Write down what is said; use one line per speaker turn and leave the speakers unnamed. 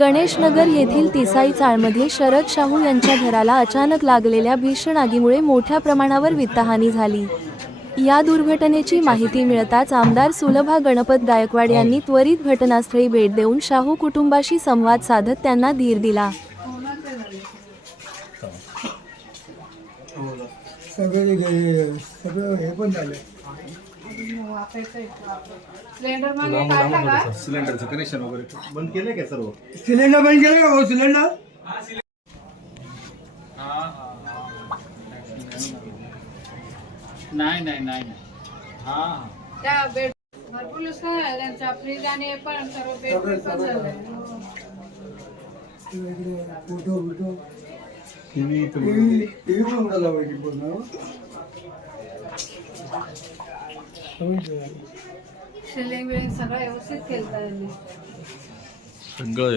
गणेशनगर येथील तिसाई चाळमध्ये शरद शाहू यांच्या घराला अचानक लागलेल्या भीषण आगीमुळे मोठ्या प्रमाणावर वित्तहानी झाली. या दुर्घटनेची माहिती मिळताच आमदार सुलभा गणपत गायकवाड यांनी त्वरित घटनास्थळी भेट देऊन शाहू कुटुंबाशी संवाद साधत त्यांना धीर दिला.
सगळे सगळं हे पण झालं
सिलेंडर मागे
सिलेंडरचं कनेक्शन वगैरे बंद केलंय का सर्व?
सिलेंडर बंद केलं का हो सिलेंडर
नाही नाही नाही.
त्या बेड भरपूर नुकसान आहे त्यांचा फ्रीज आणि हे पण सर्व बेड पण झालंय
फोटो बिटो टीव्ही टीव्ही पण उडाला पाहिजे पूर्ण. हो. सगळं गेलं.
Ceiling billing